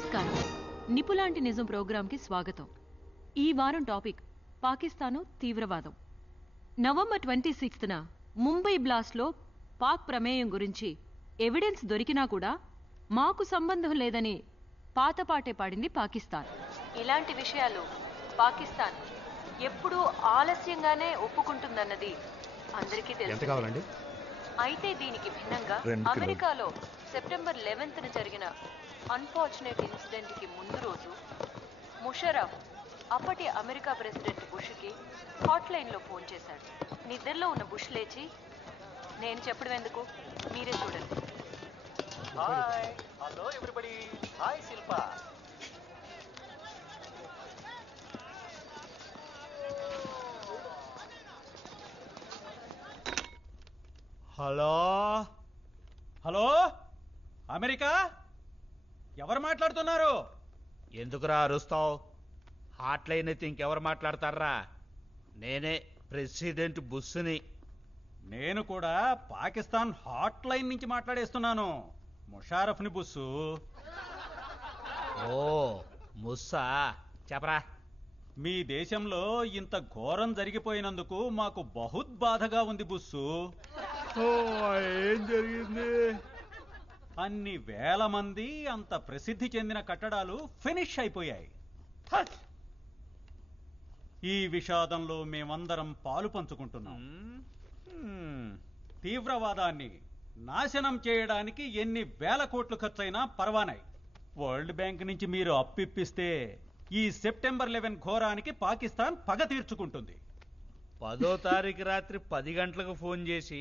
నమస్కారం. నిపులాంటి నిజం ప్రోగ్రాంకి స్వాగతం. ఈ వారం టాపిక్ పాకిస్తాను తీవ్రవాదం. నవంబర్ 26న ముంబై బ్లాస్ట్లో పాక్ ప్రమేయం గురించి ఎవిడెన్స్ దొరికినా కూడా మాకు సంబంధం లేదని పాతపాటే పాడింది పాకిస్తాన్. ఇలాంటి విషయాలు పాకిస్తాన్ ఎప్పుడూ ఆలస్యంగానే ఒప్పుకుంటుందన్నది అందరికీ తెలుసు. అయితే దీనికి భిన్నంగా అమెరికాలో సెప్టెంబర్ 11న జరిగిన అన్ఫార్చునేట్ ఇన్సిడెంట్ కి ముందు రోజు ముషరఫ్ అప్పటి అమెరికా ప్రెసిడెంట్ బుష్కి హాట్ లైన్ లో ఫోన్ చేశాడు. నిద్రలో ఉన్న బుష్ లేచి, నేను చెప్పడం ఎందుకు, మీరే చూడండి. Hi, hello everybody. Hi Shilpa. Hello hello, America, ఎవరు మాట్లాడుతున్నారు? ఎందుకురా అరుస్తావు? హాట్ లైన్ అయితే ఇంకెవరు మాట్లాడతారా? నేనే ప్రెసిడెంట్ బుష్ని. నేను కూడా పాకిస్తాన్ హాట్ లైన్ నుంచి మాట్లాడేస్తున్నాను. ముషారఫ్ని బుస్సు. ఓ ముస్సా, చెప్పరా. మీ దేశంలో ఇంత ఘోరం జరిగిపోయినందుకు మాకు బహుత్ బాధగా ఉంది బుస్సు. ఏం జరిగింది? అన్ని వేల మంది అంత ప్రసిద్ధి చెందిన కట్టడాలు ఫినిష్ అయిపోయాయి. ఈ విషాదంలో మేమందరం పాలు పంచుకుంటున్నాం. తీవ్రవాదాన్ని నాశనం చేయడానికి ఎన్ని వేల కోట్లు ఖర్చైనా పర్వానాయి. వరల్డ్ బ్యాంక్ నుంచి మీరు అప్పిప్పిస్తే ఈ సెప్టెంబర్ 11 ఘోరానికి పాకిస్తాన్ పగ తీర్చుకుంటుంది. 10వ తారీఖు రాత్రి 10 గంటలకు ఫోన్ చేసి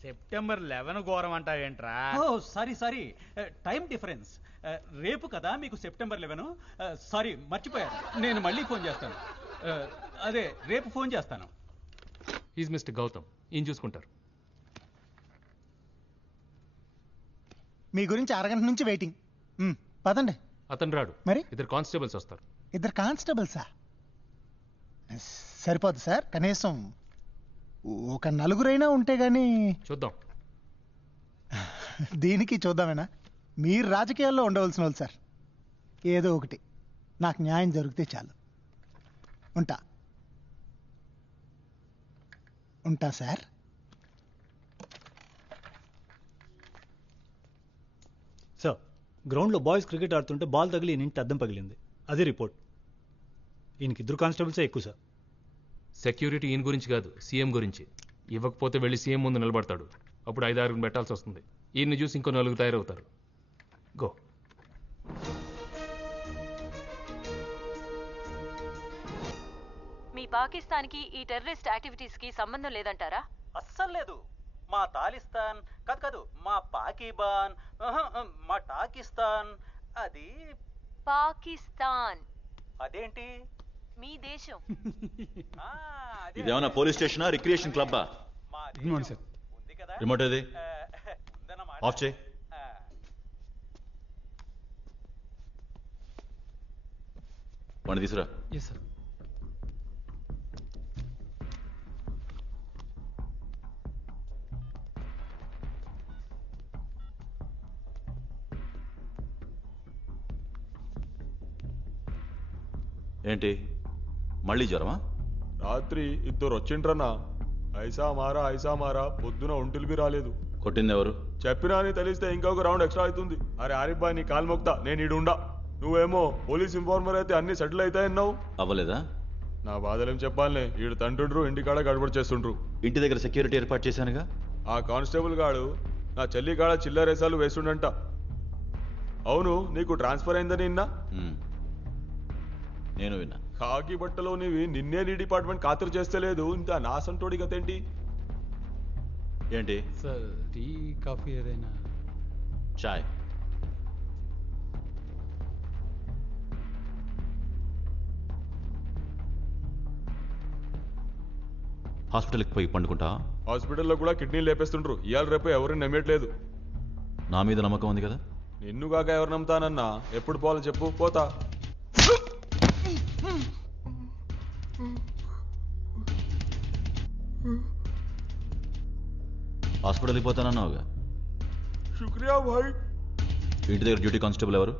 సెప్టెంబర్ 11 ఘోరం అంటావేంట్రా? ఓ సారీ, టైం డిఫరెన్స్. రేపు కదా మీకు సెప్టెంబర్ 11. సారీ, మర్చిపోయాను. నేను మళ్ళీ ఫోన్ చేస్తాను. అదే రేపు ఫోన్ చేస్తాను. ఈజ్ మిస్టర్ గౌతమ్, ఏం చూసుకుంటారు? మీ గురించి అరగంట నుంచి వెయిటింగ్. పదండి. అతను రాడు, మరి ఇద్దరు కానిస్టేబుల్స్ వస్తారు. ఇద్దరు కానిస్టేబుల్సా? సరిపోదు సార్, కనీసం ఒక నలుగురైనా ఉంటే గానీ. చూద్దాం. దీనికి చూద్దామేనా? మీరు రాజకీయాల్లో ఉండవలసిన వాళ్ళు సార్. ఏదో ఒకటి నాకు న్యాయం జరిగితే చాలు. ఉంటా సార్. సార్, గ్రౌండ్లో బాయ్స్ క్రికెట్ ఆడుతుంటే బాల్ తగిలి ఈయన అద్దం పగిలింది. అదే రిపోర్ట్. ఈయనకి ఇద్దరు కానిస్టేబుల్సే ఎక్కువ సార్. సెక్యూరిటీ ఈయన గురించి కాదు, సీఎం గురించి. ఇవ్వకపోతే వెళ్ళి సీఎం ముందు నిలబడతాడు. అప్పుడు 5-6 పెట్టాల్సి వస్తుంది. ఈయన్ని చూసి ఇంకో 4 తయారవుతారు. గో. మీ పాకిస్తాన్కి ఈ టెర్రరిస్ట్ యాక్టివిటీస్ కి సంబంధం లేదంటారా? అస్సలు లేదు. మా తాలిస్తాన్ కాదు, మా పాకీబాన్, మా టాకిస్తాన్. అది పాకిస్తాన్. అదేంటి? మీ దేశం. ఇదేమన్నా పోలీస్ స్టేషనా, రిక్రియేషన్ క్లబ్బా? రిమోట్ ఏది? ఆఫ్ చేయి. వాడిని తీసురా. ఏంటి మళ్ళీ జ్వరమా? రాత్రి ఇద్దరు వచ్చిండ్రన్నా. ఐసా మారా పొద్దున ఒంటిలిపి రాలేదు. కొట్టింది ఎవరు? చెప్పినా అని తెలిస్తే ఇంకొక రౌండ్ ఎక్స్ట్రా అవుతుంది. అరే ఆరిఫ్ బాయ్, నీ కాలు మొక్తా, నేను ఈడుండా. నువ్వేమో పోలీస్ ఇన్ఫార్మర్ అయితే అన్ని సెటిల్ అవుతాయన్నావు. అవ్వలేదా? నా బాధలేం చెప్పాలనే, ఈడు తంటుండ్రు, ఇంటికాడ గడబడి చేస్తుండ్రు. ఇంటి దగ్గర సెక్యూరిటీ ఏర్పాటు చేశానుగా. ఆ కానిస్టేబుల్ గాడు నా చెల్లి కాడ చిల్లరేసాలు వేస్తుండంట. అవును, నీకు ట్రాన్స్ఫర్ అయిందని విన్నా. నేను విన్నా. కాకి బట్టలో నీవి నిన్నే నీ డిపార్ట్మెంట్ ఖాతరు చేస్తలేదు. ఇంత నాసంటోడి గతేంటి? ఏంటి సార్, టీ కాఫీ ఏదైనా? చాయ్. హాస్పిటల్కి పోయి పండుకుంటా? హాస్పిటల్లో కూడా కిడ్నీలు లేపేస్తుండ్రు. ఇవాళ రేపు ఎవరిని నమ్మేయట్లేదు. నా మీద నమ్మకం ఉంది కదా? నిన్నుగాక ఎవరు నమ్ముతానన్నా? ఎప్పుడు పోవాలో చెప్పు, పోతా. హాస్పిటల్కి పోతానన్నావుగా. శుక్రియా భాయ్. ఇంటి దగ్గర డ్యూటీ కానిస్టేబుల్ ఎవరు?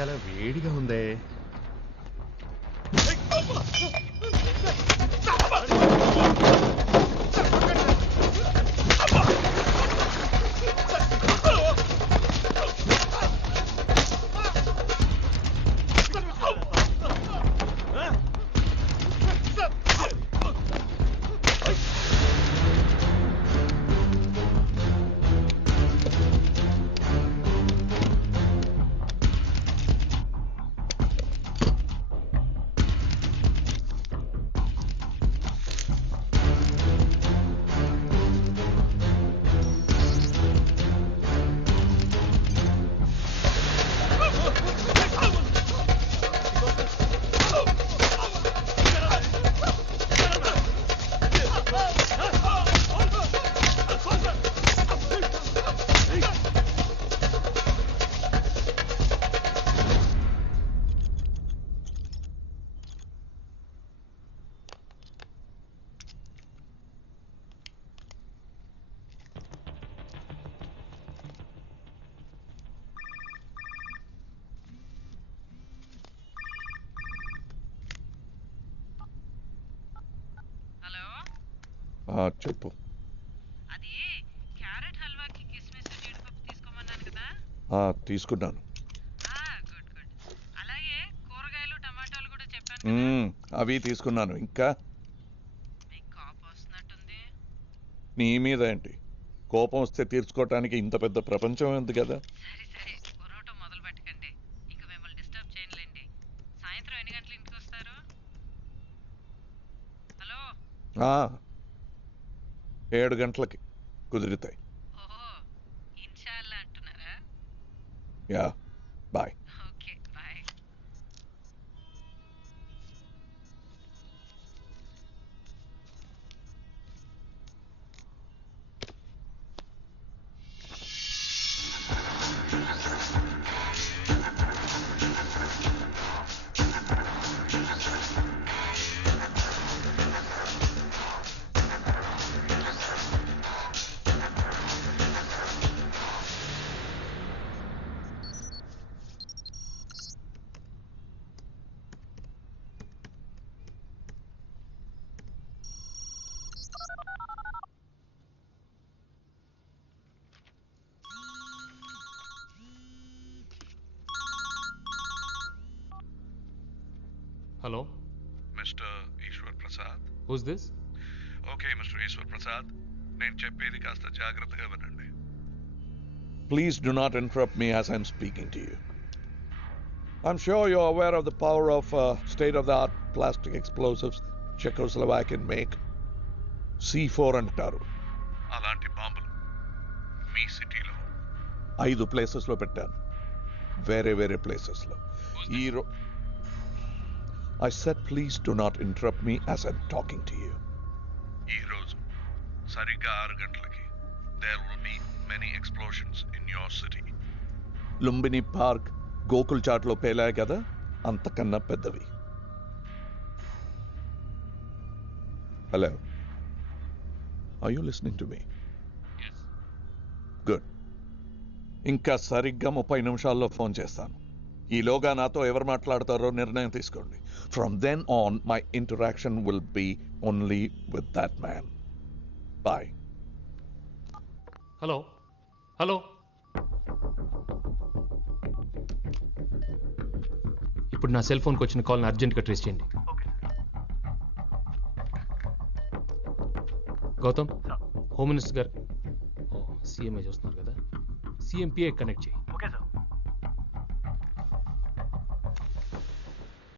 చాలా వేడిగా ఉందే. చెప్పు. అది క్యారెట్ హల్వాకి కిస్మిస్ జీడిపప్పు తీసుకోమన్నాను కదా. తీసుకున్నాను. Good good. అలాగే కూరగాయలు టమాటాలు కూడా చెప్పాను. అవి తీసుకున్నాను. ఇంకా మీకు కోపం వస్తున్నట్టుంది. నీ మీద ఏంటి కోపం? వస్తే తీర్చుకోవటానికి ఇంత పెద్ద ప్రపంచం ఉంది కదా. సరే సరే, పొరోటా మొదలు పెట్టకండి. ఇంకా మిమ్మల్ని డిస్టర్బ్ చేయలేండి. సాయంత్రం ఎన్ని గంటల ఇంటికి వస్తారు? హలో. 7 గంటలకి కుదురుతాయి. ఓహో, ఇన్షాల్లా అంటున్నారా? Yeah, bye. Okay, bye. Hello, mister Eshwar Prasad. Who's this? Okay mister Eshwar Prasad, నేను చెప్పేది కాస్త జాగ్రత్తగా వినండి. Please do not interrupt me as I'm speaking to you. I'm sure you are aware of the power of state of the art plastic explosives Czechoslovakian make. C4 అంటారు. అలాంటి బాంబులు మీ సిటీలో 5 ప్లేసెస్లో పెట్టాను, వేరే వేరే ప్లేసెస్లో. I said please do not interrupt me as I'm talking to you. ఈ రోజు సరిగ్గా 6 గంటలకి there will be many explosions in your city. Lumbini park, Gokul చాట్లో పేలాయి కదా, అంతకన్నా పెద్దవి. Hello, are you listening to me? Yes. Good. ఇంకా సరిగ్గా 30 నిమిషాల్లో ఫోన్ చేస్తాను. ఈలోగా నాతో ఎవరు మాట్లాడతారో నిర్ణయం తీసుకోండి. From then on, my interaction will be only with that man. Bye. Hello hello, ఇప్పుడు నా సెల్ ఫోన్కి వచ్చిన కాల్ని అర్జెంట్గా ట్రేస్ చేయండి. గౌతమ్, హోమ్ మినిస్టర్ గారు, సీఎంఏ చూస్తున్నారు కదా, CMPA కనెక్ట్ చేయి.